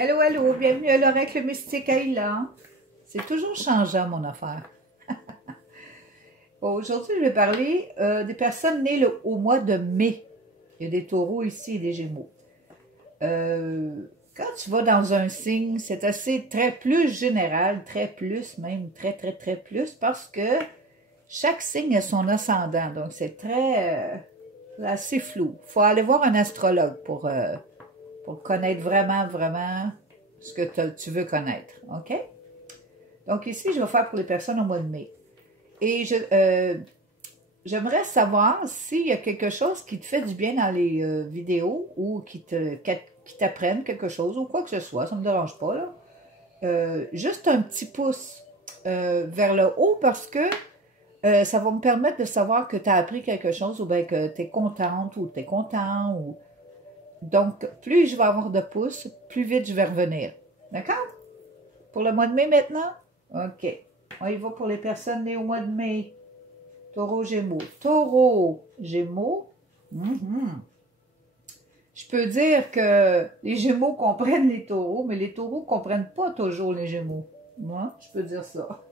Hello, hello, bienvenue à l'Oracle Mystique Aïla. C'est toujours changeant, mon affaire. Bon, aujourd'hui, je vais parler des personnes nées au mois de mai. Il y a des taureaux ici et des gémeaux. Quand tu vas dans un signe, c'est assez très plus général, très plus, même très plus, parce que chaque signe a son ascendant. Donc, c'est assez flou. Il faut aller voir un astrologue pour connaître vraiment ce que tu veux connaître. OK? Donc ici, je vais faire pour les personnes au mois de mai. Et j'aimerais savoir s'il y a quelque chose qui te fait du bien dans les vidéos ou qui t'apprennent quelque chose ou quoi que ce soit. Ça ne me dérange pas, là. Juste un petit pouce vers le haut parce que ça va me permettre de savoir que tu as appris quelque chose ou bien que tu es contente ou tu es content ou... Donc, plus je vais avoir de pouces, plus vite je vais revenir. D'accord? Pour le mois de mai maintenant? OK. On y va pour les personnes nées au mois de mai. Taureau, Gémeaux. Taureau, Gémeaux. Je peux dire que les Gémeaux comprennent les taureaux, mais les taureaux ne comprennent pas toujours les Gémeaux. Moi, je peux dire ça.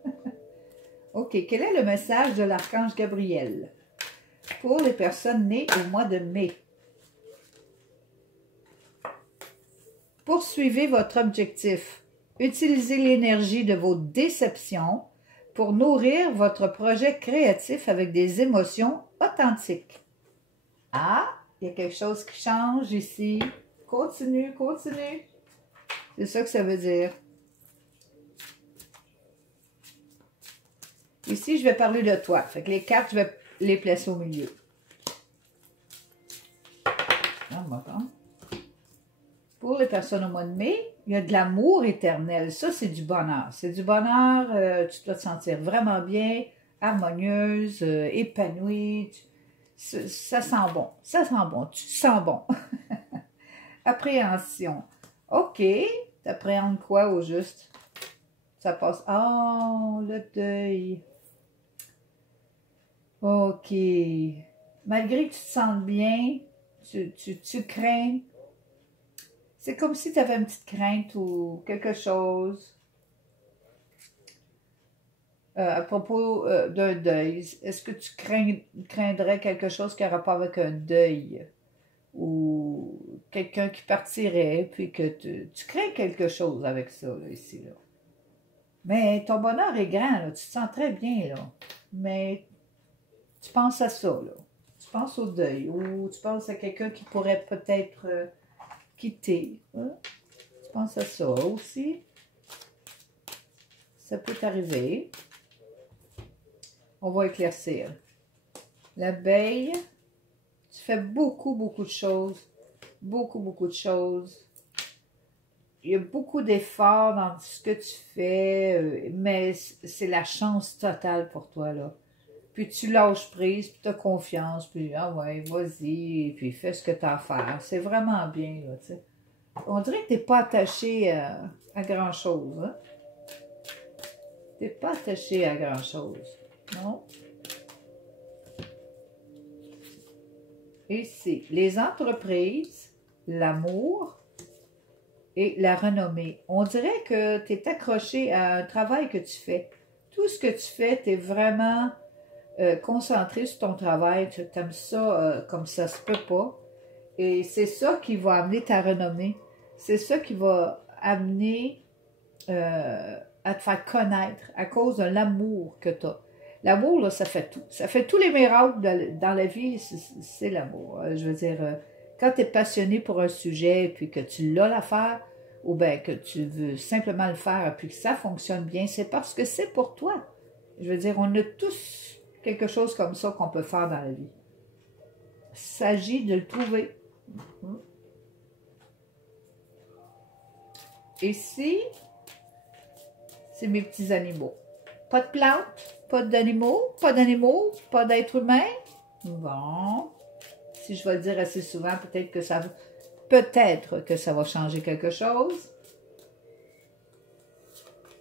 OK. Quel est le message de l'archange Gabriel pour les personnes nées au mois de mai? Poursuivez votre objectif. Utilisez l'énergie de vos déceptions pour nourrir votre projet créatif avec des émotions authentiques. Ah, il y a quelque chose qui change ici. Continue. C'est ça que ça veut dire. Ici, je vais parler de toi. Fait que les cartes, je vais les placer au milieu. Pour les personnes au mois de mai, il y a de l'amour éternel. Ça, c'est du bonheur. C'est du bonheur, tu dois te sentir vraiment bien, harmonieuse, épanouie. Ça sent bon. Ça sent bon. Tu te sens bon. Appréhension. OK. T'appréhendes quoi au juste? Ça passe. Oh, le deuil. OK. Malgré que tu te sentes bien, tu crains. C'est comme si tu avais une petite crainte ou quelque chose à propos d'un deuil. Est-ce que tu craindrais quelque chose qui a rapport avec un deuil ou quelqu'un qui partirait, puis que tu crains quelque chose avec ça, là, ici, là. Mais ton bonheur est grand, là, tu te sens très bien, là. Mais tu penses à ça, là. Tu penses au deuil ou tu penses à quelqu'un qui pourrait peut-être... quitter. Hein? Tu penses à ça aussi. Ça peut t'arriver. On va éclaircir. L'abeille, tu fais beaucoup de choses. Beaucoup de choses. Il y a beaucoup d'efforts dans ce que tu fais, mais c'est la chance totale pour toi, là. Puis tu lâches prise, puis tu as confiance, puis ah ouais, vas-y, puis fais ce que tu as à faire. C'est vraiment bien, là, tu sais. On dirait que tu n'es pas attaché à grand-chose, hein? Tu n'es pas attaché à grand-chose, non? Ici, les entreprises, l'amour et la renommée. On dirait que tu es accroché à un travail que tu fais. Tout ce que tu fais, tu es vraiment concentré sur ton travail. Tu aimes ça comme ça se peut pas. Et c'est ça qui va amener ta renommée. C'est ça qui va amener à te faire connaître à cause de l'amour que tu as. L'amour, là, ça fait tout. Ça fait tous les miracles dans la vie, c'est l'amour. Je veux dire, quand tu es passionné pour un sujet, puis que tu l'as l'affaire, ou bien que tu veux simplement le faire, puis que ça fonctionne bien, c'est parce que c'est pour toi. Je veux dire, on a tous quelque chose comme ça qu'on peut faire dans la vie. Il s'agit de le trouver. Ici, c'est mes petits animaux. Pas de plantes, pas d'animaux, pas d'êtres humains. Bon, si je vais le dire assez souvent, peut-être que ça va changer quelque chose.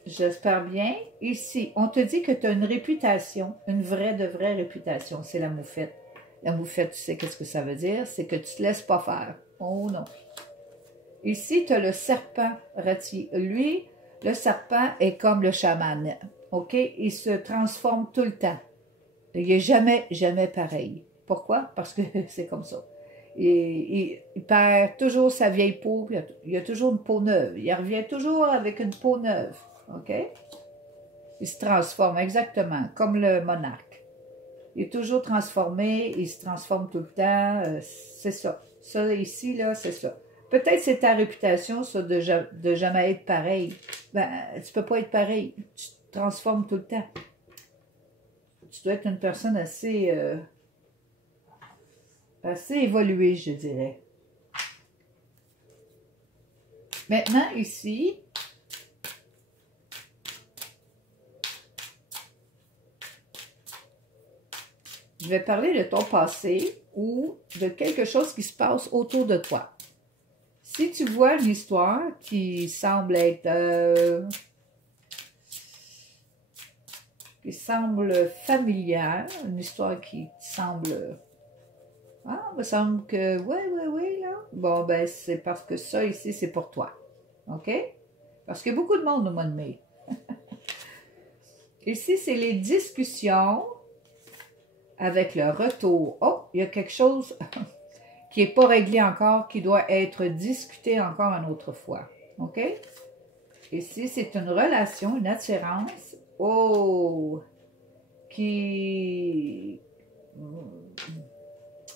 J'espère bien. Ici, on te dit que tu as une réputation, une vraie réputation. C'est la moufette. La moufette, tu sais qu'est-ce que ça veut dire? C'est que tu ne te laisses pas faire. Oh non. Ici, tu as le serpent rôti. Lui, le serpent est comme le chaman. OK? Il se transforme tout le temps. Il n'est jamais, jamais pareil. Pourquoi? Parce que c'est comme ça. Il perd toujours sa vieille peau, puis il a toujours une peau neuve. Il revient toujours avec une peau neuve. OK? Il se transforme exactement, comme le monarque. Il est toujours transformé, il se transforme tout le temps. C'est ça. Ça, ici, là, c'est ça. Peut-être c'est ta réputation, ça, de jamais être pareil. Ben, tu peux pas être pareil. Tu te transformes tout le temps. Tu dois être une personne assez évoluée, je dirais. Maintenant, ici, je vais parler de ton passé ou de quelque chose qui se passe autour de toi. Si tu vois une histoire qui semble être familière, une histoire qui semble il me semble que oui là. Bon ben c'est parce que ça ici c'est pour toi. OK? Parce qu'il y a beaucoup de monde au mois de mai. Ici, c'est les discussions avec le retour. Oh, il y a quelque chose qui n'est pas réglé encore, qui doit être discuté encore une autre fois. OK? Ici, c'est une relation, une attirance. Oh! Qui...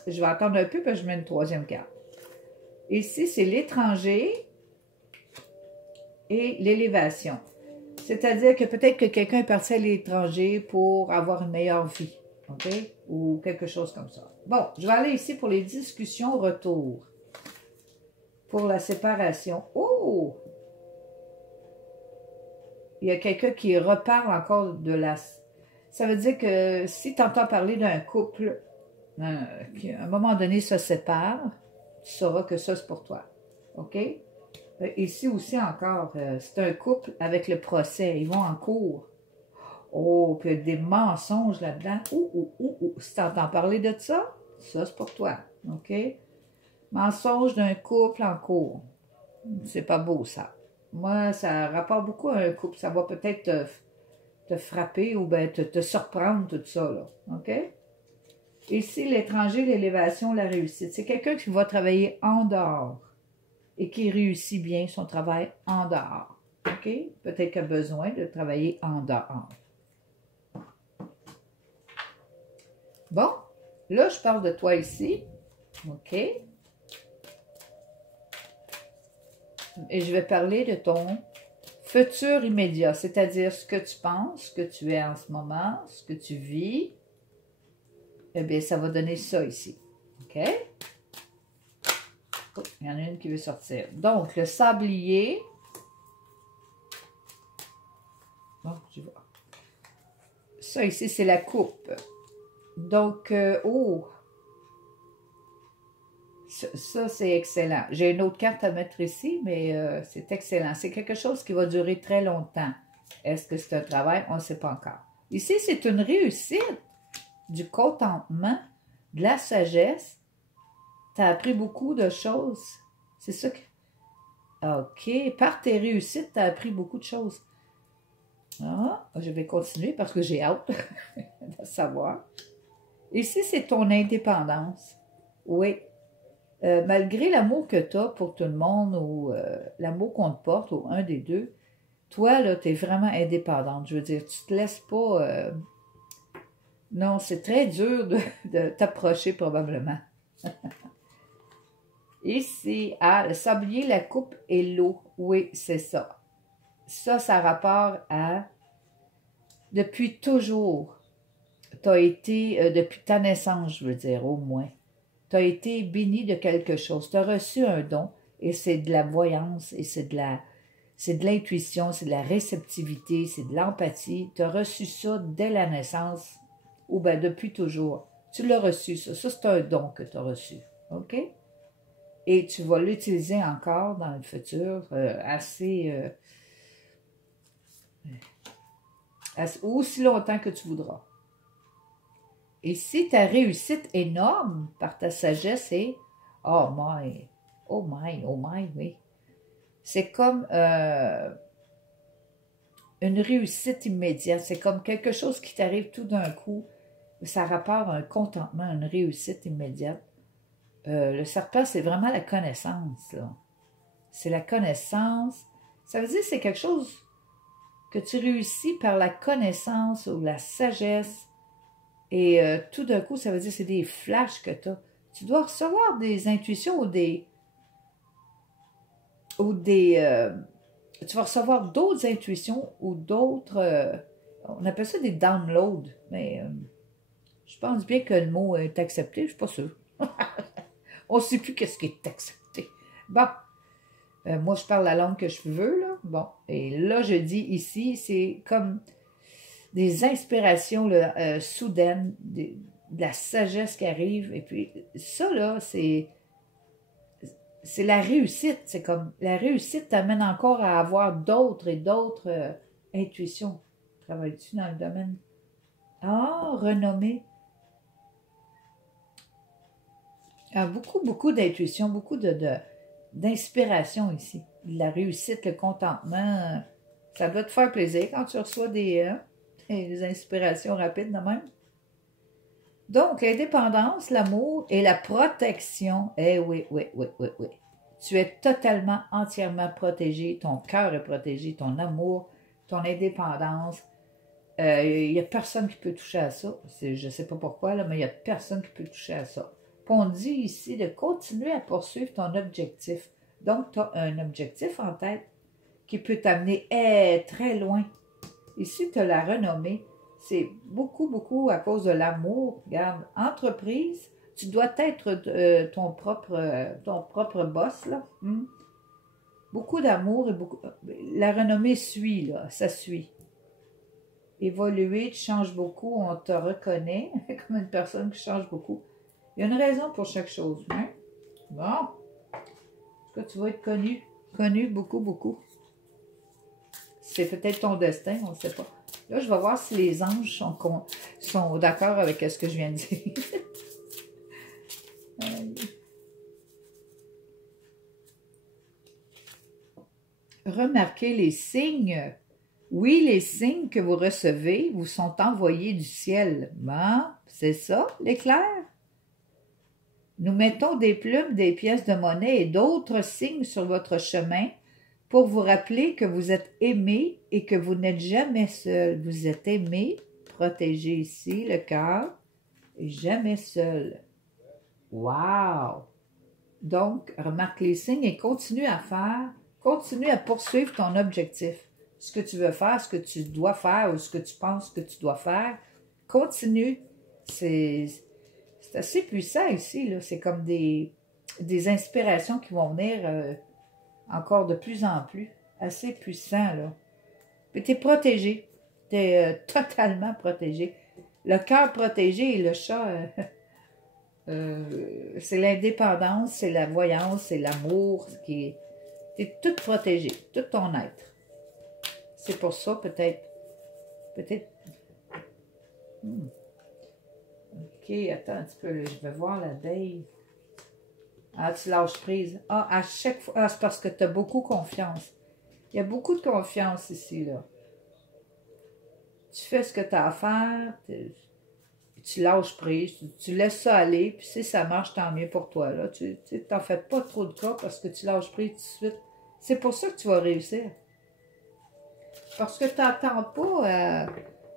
Je vais attendre un peu parce que je mets une troisième carte. Ici, c'est l'étranger et l'élévation. C'est-à-dire que peut-être que quelqu'un est parti à l'étranger pour avoir une meilleure vie. OK? Ou quelque chose comme ça. Bon, je vais aller ici pour les discussions retour. Pour la séparation. Oh! Il y a quelqu'un qui reparle encore de la... Ça veut dire que si tu entends parler d'un couple qui, à un moment donné, se sépare, tu sauras que ça, c'est pour toi. OK? Ici aussi encore, c'est un couple avec le procès. Ils vont en cours. Oh, puis il y a des mensonges là-dedans. Si tu entends parler de ça, ça, c'est pour toi. OK? Mensonge d'un couple en cours. C'est pas beau, ça. Moi, ça rapporte beaucoup à un couple. Ça va peut-être te frapper ou bien te surprendre, tout ça, là. OK? Ici, l'étranger, l'élévation, la réussite. C'est quelqu'un qui va travailler en dehors et qui réussit bien son travail en dehors. OK? Peut-être qu'il a besoin de travailler en dehors. Bon, là, je parle de toi ici. OK? Et je vais parler de ton futur immédiat, c'est-à-dire ce que tu penses, ce que tu es en ce moment, ce que tu vis. Eh bien, ça va donner ça ici. OK? Oh, il y en a une qui veut sortir. Donc, le sablier. Bon, je vois. Ça ici, c'est la coupe. Donc, ça, c'est excellent. J'ai une autre carte à mettre ici, mais c'est excellent. C'est quelque chose qui va durer très longtemps. Est-ce que c'est un travail? On ne sait pas encore. Ici, c'est une réussite, du contentement, de la sagesse. Tu as appris beaucoup de choses. C'est ça que... OK. Par tes réussites, tu as appris beaucoup de choses. Ah, je vais continuer parce que j'ai hâte de savoir. Ici, c'est ton indépendance. Oui. Malgré l'amour que tu as pour tout le monde ou l'amour qu'on te porte, ou un des deux, toi, là, tu es vraiment indépendante. Je veux dire, tu te laisses pas... Non, c'est très dur de t'approcher probablement. Ici, le sablier, la coupe et l'eau. Oui, c'est ça. Ça a rapport à... Depuis toujours, tu as été, depuis ta naissance, je veux dire, au moins, tu as été béni de quelque chose. Tu as reçu un don et c'est de la voyance et c'est de l'intuition, c'est de la réceptivité, c'est de l'empathie. Tu as reçu ça dès la naissance ou bien depuis toujours. Tu l'as reçu, ça. Ça, c'est un don que tu as reçu. OK? Et tu vas l'utiliser encore dans le futur aussi longtemps que tu voudras. Et si ta réussite énorme par ta sagesse est oh my, oui. C'est comme une réussite immédiate. C'est comme quelque chose qui t'arrive tout d'un coup. Ça rapporte un contentement, une réussite immédiate. Le serpent, c'est vraiment la connaissance, là. C'est la connaissance. Ça veut dire que c'est quelque chose que tu réussis par la connaissance ou la sagesse. Et tout d'un coup, ça veut dire que c'est des flashs que tu as. Tu dois recevoir des intuitions tu vas recevoir d'autres intuitions ou d'autres, on appelle ça des downloads, mais je pense bien que le mot est accepté, je ne suis pas sûre. On ne sait plus qu'est-ce qui est accepté. Bon, moi je parle la langue que je veux, là. Bon, et là je dis ici, c'est comme des inspirations là, soudaines, de la sagesse qui arrive, et puis ça là, c'est la réussite. C'est comme la réussite t'amène encore à avoir d'autres et d'autres intuitions. Travailles-tu dans le domaine? Ah, renommé. Ah, beaucoup, beaucoup d'intuition, beaucoup d'inspiration ici. La réussite, le contentement, ça doit te faire plaisir quand tu reçois des inspirations rapides de même. Donc, l'indépendance, l'amour et la protection. Eh oui, oui, oui, oui, oui. Tu es totalement, entièrement protégé. Ton cœur est protégé, ton amour, ton indépendance. Il n'y a personne qui peut toucher à ça. Je ne sais pas pourquoi, là, mais il n'y a personne qui peut toucher à ça. Puis on dit ici de continuer à poursuivre ton objectif. Donc, tu as un objectif en tête qui peut t'amener très loin. Ici, tu as la renommée. C'est beaucoup, beaucoup à cause de l'amour. Regarde, entreprise, tu dois être ton propre boss, là. Beaucoup d'amour et beaucoup... La renommée suit, là, ça suit. Évoluer, tu changes beaucoup, on te reconnaît comme une personne qui change beaucoup. Il y a une raison pour chaque chose, hein? Bon. En tout cas, tu vas être connu beaucoup, beaucoup. C'est peut-être ton destin, on ne sait pas. Là, je vais voir si les anges sont d'accord avec ce que je viens de dire. Remarquez les signes. Oui, les signes que vous recevez vous sont envoyés du ciel. Bon, c'est ça, l'éclair? Nous mettons des plumes, des pièces de monnaie et d'autres signes sur votre chemin pour vous rappeler que vous êtes aimé et que vous n'êtes jamais seul. Vous êtes aimé, protégé ici, le cœur, et jamais seul. Wow! Donc, remarque les signes et continue à poursuivre ton objectif. Ce que tu veux faire, ce que tu dois faire ou ce que tu penses que tu dois faire, continue. C'est assez puissant ici, là. C'est comme des inspirations qui vont venir encore de plus en plus. Assez puissant, là. Puis tu es protégé. Tu es totalement protégé. Le cœur protégé et le chat, c'est l'indépendance, c'est la voyance, c'est l'amour. Tu es tout protégé, tout ton être. C'est pour ça, peut-être. OK, attends un petit peu, là, je vais voir la veille. Ah, tu lâches prise. Ah, à chaque fois. Ah, c'est parce que tu as beaucoup confiance. Il y a beaucoup de confiance ici, là. Tu fais ce que tu as à faire, tu lâches prise, tu laisses ça aller, puis si ça marche, tant mieux pour toi, là. Tu t'en fais pas trop de cas parce que tu lâches prise tout de suite. C'est pour ça que tu vas réussir. Parce que tu n'attends pas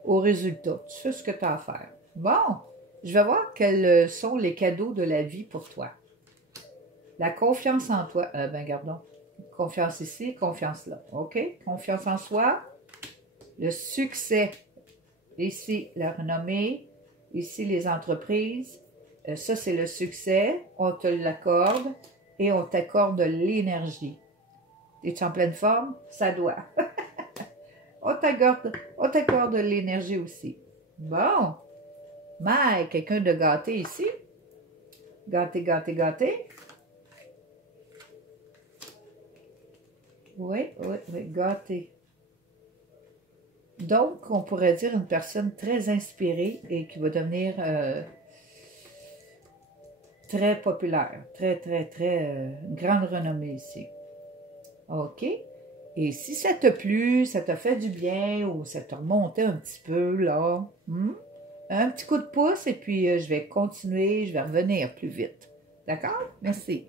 au résultat. Tu fais ce que tu as à faire. Bon, je vais voir quels sont les cadeaux de la vie pour toi. La confiance en toi. Ben, gardons. Confiance ici, confiance là. OK? Confiance en soi. Le succès. Ici, la renommée. Ici, les entreprises. Ça, c'est le succès. On te l'accorde. Et on t'accorde de l'énergie. Es-tu en pleine forme? Ça doit. On t'accorde de l'énergie aussi. Bon. Mais, quelqu'un de gâté ici. Gâté, gâté, gâté. Oui, gâté. Donc, on pourrait dire une personne très inspirée et qui va devenir très populaire. Très, très, très grande renommée ici. OK? Et si ça t'a plu, ça t'a fait du bien ou ça t'a remonté un petit peu, là, un petit coup de pouce et puis je vais continuer, je vais revenir plus vite. D'accord? Merci.